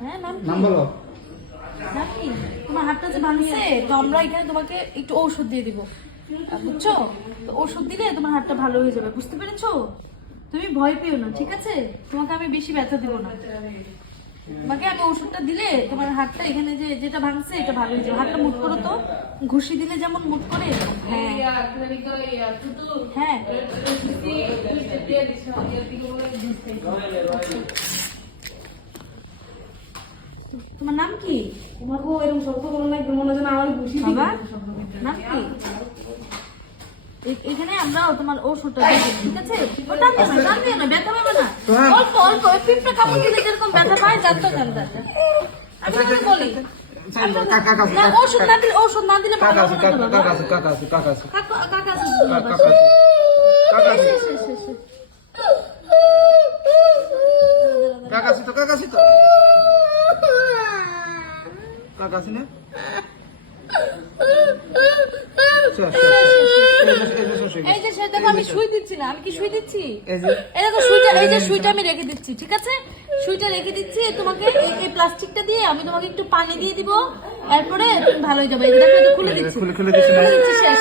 হ্যাঁ নাম নাম বলো। নাম কি? তোমার হাতটা যে ভাঙছে, তো আমরা এখানে তোমাকে একটু ঔষধ দিয়ে দিব, বুঝছো? তো ওষুধ দিলে তোমার হাতটা ভালো হয়ে যাবে, বুঝতে পেরেছো? তুমি ভয় পেও না, ঠিক আছে? তোমাকে আমি বেশি ব্যথা দিব না। তোমাকে আমি ওষুধটা দিলে তোমার হাতটা এখানে যে যেটা ভাঙছে এটা ভালো হয়ে যাবে। হাতটা মুট করো তো, ঘুষি দিলে যেমন মুট করে এরকম। হ্যাঁ হ্যাঁ। তোমার নাম কি? তোমাকেও এরকম শক্ত করো না, মনে হয় আমার খুশি বাবা নাম কি? এখানে আমরা তোমার ওষুধটা দিয়ে দিই, ঠিক আছে? ওটা দিয়ে না, ব্যথা পাবে না। অল্প অল্প পিঁপড়া কামড় দিলে যেরকম ব্যথা পায়, জানতো জানতো। আমি তোমাকে বলি না, ওষুধ না দিলে ভালো হবে না বাবা। কাকা আছে। এই যে সেটা আমি সুই দিচ্ছি না, আমি কি সুই দিচ্ছি? এই দেখো সুইটা, এই যে সুইটা আমি রেখে দিচ্ছি, ঠিক আছে? সুইটা রেখে দিচ্ছি তোমাকে। এই প্লাস্টিকটা দিয়ে আমি তোমাকে একটু পানি দিয়ে দিব, এরপরে তুমি ভালো হয়ে যাবে। এই দেখো এটা খুলে দিচ্ছি, খুলে দিচ্ছি, শেষ।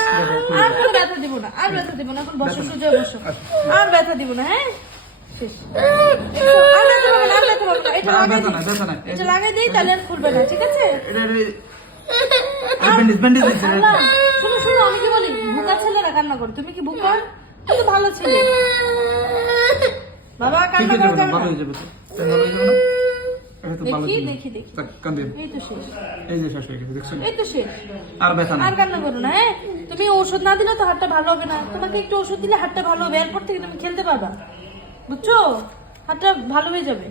আর কোনো ব্যথা দিব না, আর ব্যথা দিব না। এখন বসো, সোজা বসো, আর ব্যথা দিব না। হ্যাঁ শেষ। আর ব্যথা পাবে না, আর ব্যথা পাবে না। এটা লাগাই দিই, তাহলে আর খুলবে না, ঠিক আছে? শোনো শোনো, আমি কি বলি, বুকা ছেলেরা কান্না করে, তুমি কি বুকা? তুমি তো ভালো ছেলে বাবা, কান্না করে যাবে না। দেখি এই তো শেষ, এই তো শেষ। আর কান্না করো না। হ্যাঁ, তুমি ওষুধ না দিলে তো হাতটা ভালো হবে না। তোমাকে একটু ওষুধ দিলে হাতটা ভালো হবে, এরপর থেকে তুমি খেলতে পারবা, বুঝছো? হাতটা ভালো হয়ে যাবে,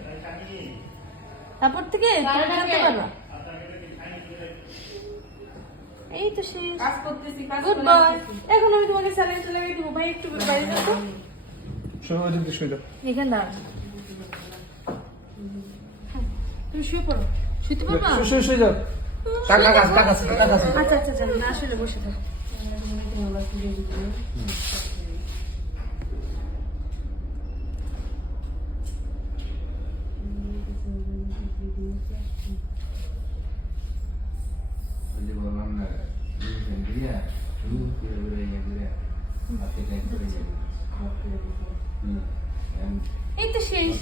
তারপর থেকে তুমি খেলতে পারবা। এই তো শেষ। Good boy. এখন আমি তোমাকে স্যালাইন লাগিয়ে দিব। ভাই একটু বাইরে যাও তো। এখানে দাঁড়াও। তুমি শুয়ে পড়ো। শুতে পারবা? আচ্ছা না, আসলে বসে থাকো। এই তো শেষ।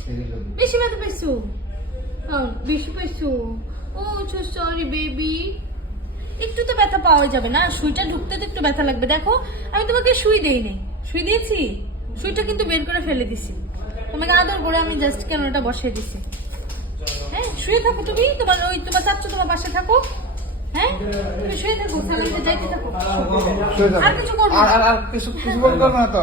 বেশি ব্যথা পাইছো? বেশি পাইছো? ও সরি বেবি। একটু তো ব্যথা পাওয়া যাবে না, সুইটা ঢুকতে তো একটু ব্যথা লাগবে। দেখো আমি তোমাকে সুই দেইনি, সুই দিয়েছি, সুইটা কিন্তু বের করে ফেলে দিছি। তোমাকে আদর করে আমি জাস্ট কেন এটা বসিয়ে দিছি। হ্যাঁ, শুয়ে থাকো তুমি, তোমার চাচ্ছ তোমার পাশে থাকো। হ্যাঁ, তুমি শুয়ে থাকো, স্যালাইনটা যাইতে থাকো। আর কিছু করবো না। আর কিছু বলবো না তো।